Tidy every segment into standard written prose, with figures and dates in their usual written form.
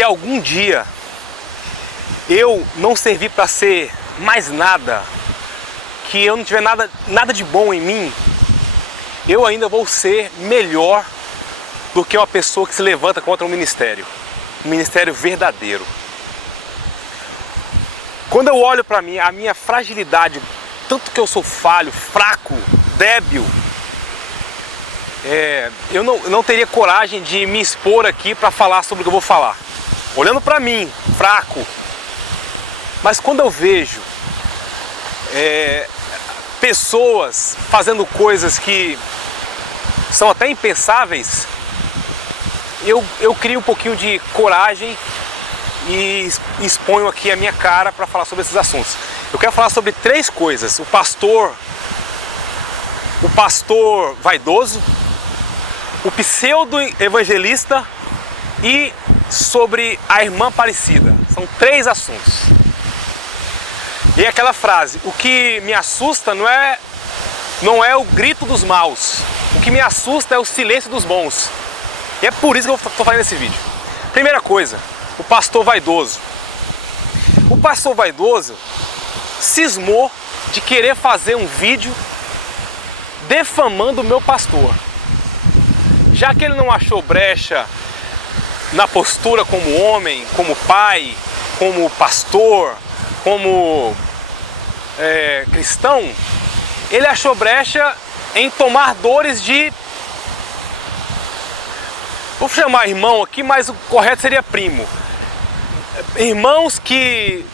se algum dia eu não servir para ser mais nada, que eu não tiver nada de bom em mim, eu ainda vou ser melhor do que uma pessoa que se levanta contra um ministério verdadeiro. Quando eu olho para mim, a minha fragilidade, tanto que eu sou falho, fraco, débil, eu não teria coragem de me expor aqui para falar sobre o que eu vou falar. Olhando para mim, fraco. Mas quando eu vejo pessoas fazendo coisas que são até impensáveis, eu crio um pouquinho de coragem e exponho aqui a minha cara para falar sobre esses assuntos. Eu quero falar sobre 3 coisas: o pastor vaidoso, o pseudo-evangelista e sobre a irmã Aparecida. São 3 assuntos. E é aquela frase: o que me assusta não é o grito dos maus, o que me assusta é o silêncio dos bons. E é por isso que eu estou fazendo esse vídeo. Primeira coisa, o pastor vaidoso. O pastor vaidoso cismou de querer fazer um vídeo defamando o meu pastor. Já que ele não achou brecha na postura como homem, como pai, como pastor, como cristão, ele achou brecha em tomar dores de... Vou chamar irmão aqui, mas o correto seria primo. Irmãos que,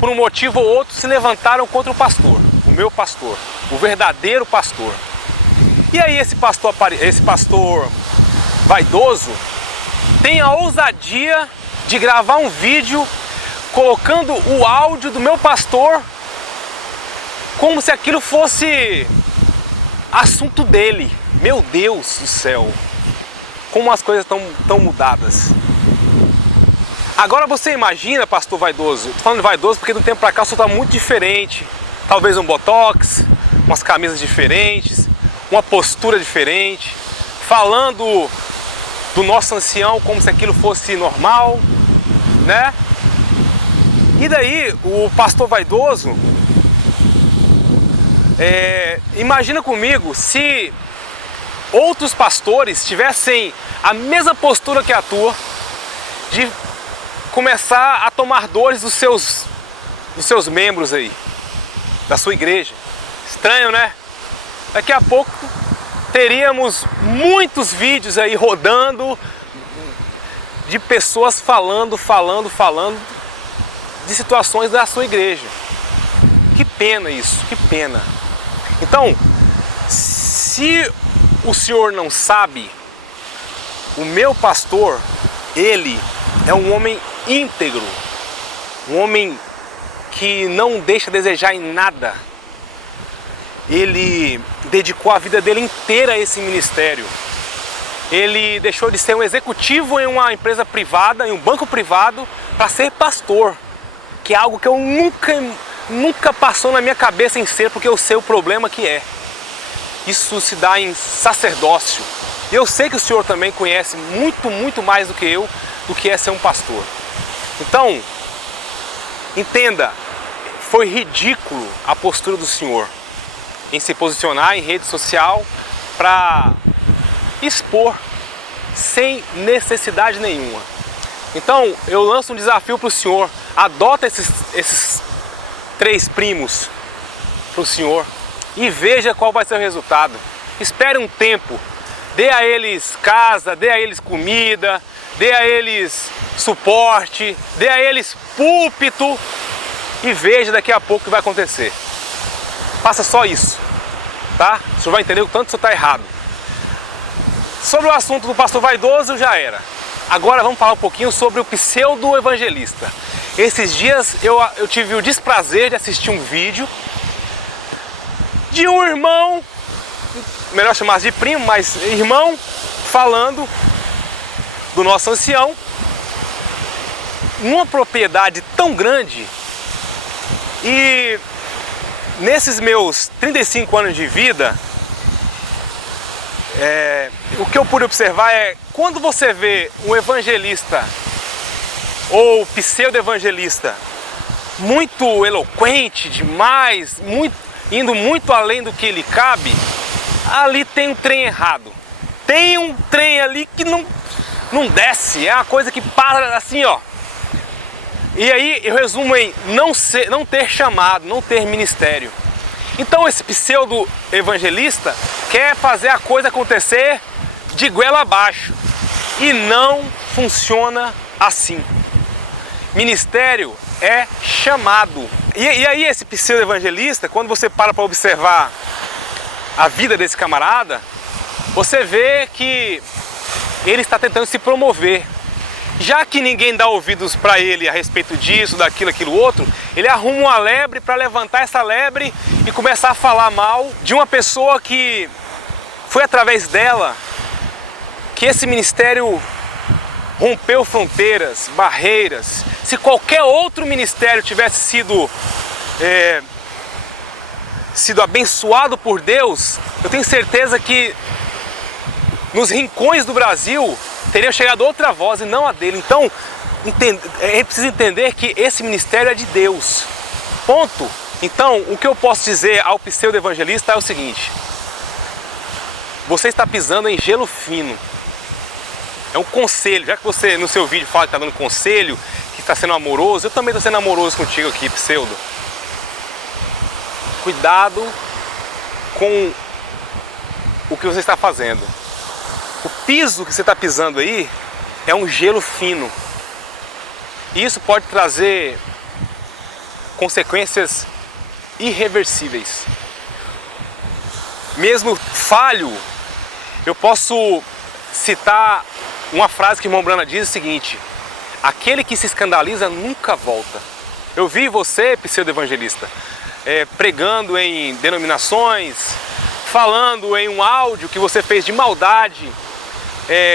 por um motivo ou outro, se levantaram contra o pastor, o meu pastor, o verdadeiro pastor. E aí esse pastor vaidoso tem a ousadia de gravar um vídeo colocando o áudio do meu pastor como se aquilo fosse assunto dele. Meu Deus do céu, como as coisas estão mudadas. Agora você imagina, pastor vaidoso, tô falando de vaidoso porque do tempo pra cá o senhor tá muito diferente. Talvez um botox, umas camisas diferentes, uma postura diferente, falando do nosso ancião como se aquilo fosse normal, né? E daí o pastor vaidoso, imagina comigo se outros pastores tivessem a mesma postura que a tua, de começar a tomar dores dos seus membros aí, da sua igreja. Estranho, né? Daqui a pouco teríamos muitos vídeos aí rodando de pessoas falando de situações da sua igreja. Que pena isso, que pena. Então, se o senhor não sabe, o meu pastor, ele é um homem íntegro, um homem que não deixa a desejar em nada. Ele dedicou a vida dele inteira a esse ministério. Ele deixou de ser um executivo em uma empresa privada, em um banco privado, para ser pastor, que é algo que eu nunca passou na minha cabeça em ser, porque eu sei o problema que é. Isso se dá em sacerdócio. E eu sei que o senhor também conhece muito mais do que eu, do que é ser um pastor. Então, entenda, foi ridículo a postura do senhor em se posicionar em rede social para expor sem necessidade nenhuma. Então, eu lanço um desafio para o senhor: adota esses 3 primos para o senhor e veja qual vai ser o resultado. Espere um tempo, dê a eles casa, dê a eles comida, dê a eles suporte, dê a eles púlpito e veja daqui a pouco o que vai acontecer. Faça só isso, tá? O senhor vai entender o tanto que o senhor está errado. Sobre o assunto do pastor vaidoso já era. Agora vamos falar um pouquinho sobre o pseudo-evangelista. Esses dias eu tive o desprazer de assistir um vídeo de um irmão, melhor chamar de primo, mas irmão, falando do nosso ancião, numa propriedade tão grande. E nesses meus 35 anos de vida, o que eu pude observar é, quando você vê um evangelista ou pseudo-evangelista muito eloquente demais, indo muito além do que lhe cabe, ali tem um trem errado. Tem um trem ali que não desce, é uma coisa que para assim, ó. E aí eu resumo em não ter chamado, não ter ministério. Então esse pseudo-evangelista quer fazer a coisa acontecer de goela abaixo. E não funciona assim. Ministério é chamado. E aí esse pseudo-evangelista, quando você para observar a vida desse camarada, você vê que ele está tentando se promover. Já que ninguém dá ouvidos para ele a respeito disso, daquilo, aquilo outro, ele arruma uma lebre para levantar essa lebre e começar a falar mal de uma pessoa que foi através dela que esse ministério rompeu fronteiras, barreiras. Se qualquer outro ministério tivesse sido abençoado por Deus, eu tenho certeza que nos rincões do Brasil teria chegado outra voz e não a dele. Então, a gente precisa entender que esse ministério é de Deus. Ponto. Então, o que eu posso dizer ao pseudo-evangelista é o seguinte: você está pisando em gelo fino. É um conselho, já que você no seu vídeo fala que está dando conselho, que está sendo amoroso, eu também estou sendo amoroso contigo aqui, pseudo. Cuidado com o que você está fazendo. O piso que você está pisando aí é um gelo fino. E isso pode trazer consequências irreversíveis. Mesmo falho, eu posso citar uma frase que o irmão Brana diz o seguinte: aquele que se escandaliza nunca volta. Eu vi você, pseudo-evangelista, pregando em denominações, falando em um áudio que você fez de maldade,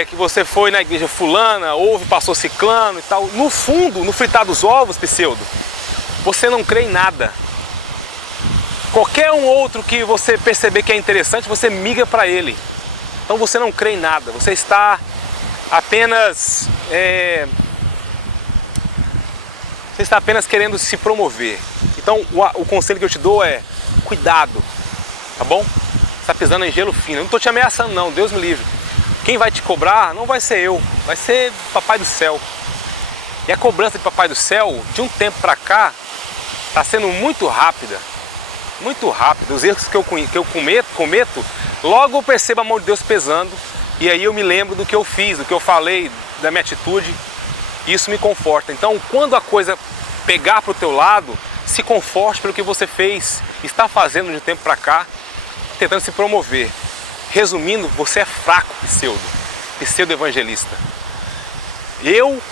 que você foi na igreja fulana, ouve pastor ciclano e tal. No fundo, no fritar dos ovos, pseudo, você não crê em nada. Qualquer um outro que você perceber que é interessante, você migra para ele. Então você não crê em nada, você está apenas querendo se promover. Então o conselho que eu te dou é: cuidado, tá bom? Você está pisando em gelo fino. Eu não estou te ameaçando não, Deus me livre. Quem vai te cobrar não vai ser eu, vai ser Papai do Céu. E a cobrança de Papai do Céu, de um tempo para cá, está sendo muito rápida. Muito rápido. Os erros que eu cometo, logo eu percebo a mão de Deus pesando, e aí eu me lembro do que eu fiz, do que eu falei, da minha atitude, e isso me conforta. Então, quando a coisa pegar para o teu lado, se conforte pelo que você fez, está fazendo de um tempo para cá, tentando se promover. Resumindo, você é fraco, pseudo-evangelista. Eu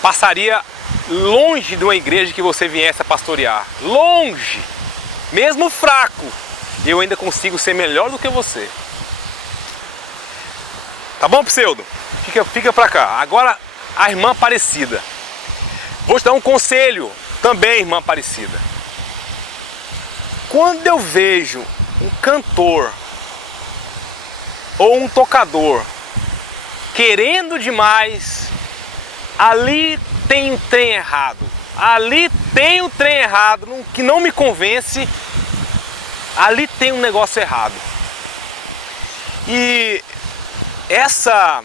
passaria longe de uma igreja que você viesse a pastorear. Longe! Mesmo fraco, eu ainda consigo ser melhor do que você. Tá bom, pseudo? Fica pra cá. Agora, a irmã Aparecida. Vou te dar um conselho também, irmã Aparecida. Quando eu vejo um cantor ou um tocador querendo demais, ali tem um trem errado. Ali tem um trem errado que não me convence. Ali tem um negócio errado. E essa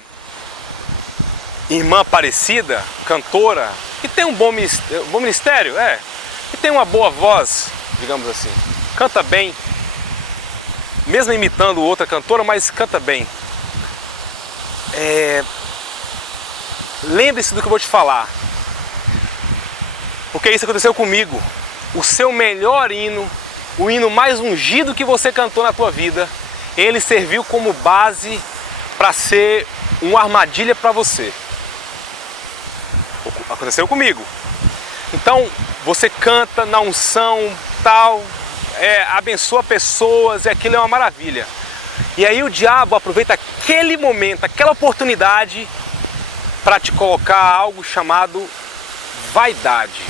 irmã Aparecida, cantora, que tem um bom ministério, que tem uma boa voz, digamos assim, canta bem, mesmo imitando outra cantora, mas canta bem. Lembre-se do que eu vou te falar, porque isso aconteceu comigo. O seu melhor hino, o hino mais ungido que você cantou na tua vida, ele serviu como base para ser uma armadilha para você. Aconteceu comigo. Então você canta na unção tal, abençoa pessoas, e aquilo é uma maravilha. E aí o diabo aproveita aquele momento, aquela oportunidade, para te colocar algo chamado vaidade.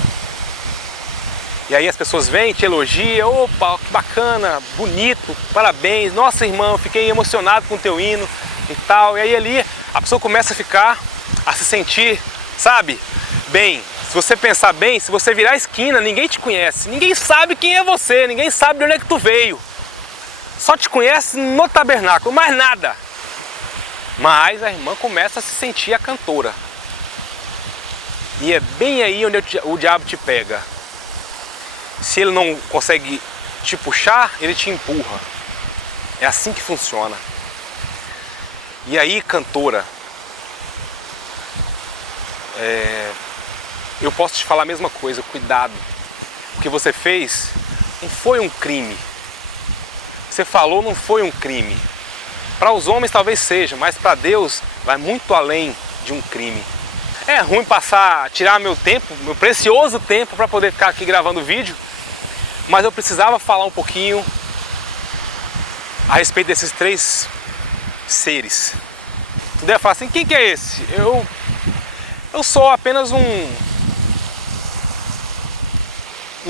E aí as pessoas vêm, te elogiam: opa, que bacana, bonito, parabéns, nossa irmã, eu fiquei emocionado com o teu hino e tal. E aí ali a pessoa começa a se sentir, sabe, bem, Se você pensar bem, se você virar a esquina, ninguém te conhece. Ninguém sabe quem é você, ninguém sabe de onde é que tu veio. Só te conhece no tabernáculo, mais nada. Mas a irmã começa a se sentir a cantora. E é bem aí onde o diabo te pega. Se ele não consegue te puxar, ele te empurra. É assim que funciona. E aí, cantora, eu posso te falar a mesma coisa, cuidado. O que você fez não foi um crime. Você falou não foi um crime. Para os homens talvez seja, mas para Deus vai muito além de um crime. É ruim tirar meu tempo, meu precioso tempo para poder ficar aqui gravando vídeo, mas eu precisava falar um pouquinho a respeito desses 3 seres. Tu deve falar assim, quem que é esse? Eu sou apenas um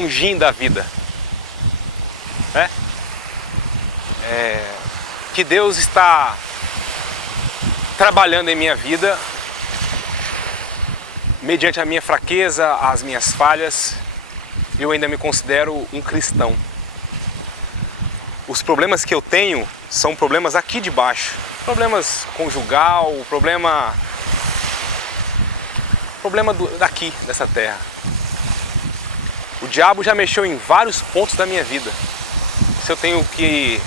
gin da vida. Que Deus está trabalhando em minha vida mediante a minha fraqueza, as minhas falhas. Eu ainda me considero um cristão. Os problemas que eu tenho são problemas aqui de baixo. Problemas conjugal, problema daqui, dessa terra. O diabo já mexeu em vários pontos da minha vida. Se eu tenho que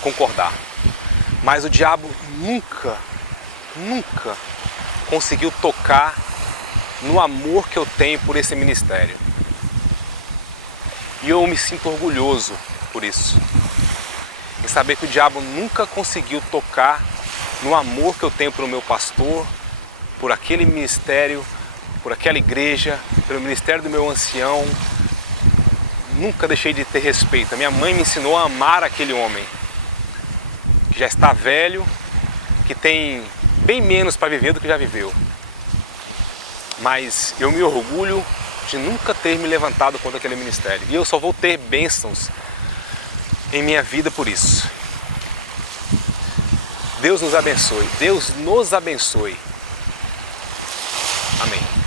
concordar. Mas o diabo nunca conseguiu tocar no amor que eu tenho por esse ministério. E eu me sinto orgulhoso por isso. Em saber que o diabo nunca conseguiu tocar no amor que eu tenho pelo meu pastor, por aquele ministério, por aquela igreja, pelo ministério do meu ancião. Nunca deixei de ter respeito. A minha mãe me ensinou a amar aquele homem, que já está velho, que tem bem menos para viver do que já viveu. Mas eu me orgulho de nunca ter me levantado contra aquele ministério. E eu só vou ter bênçãos em minha vida por isso. Deus nos abençoe. Deus nos abençoe. Amém.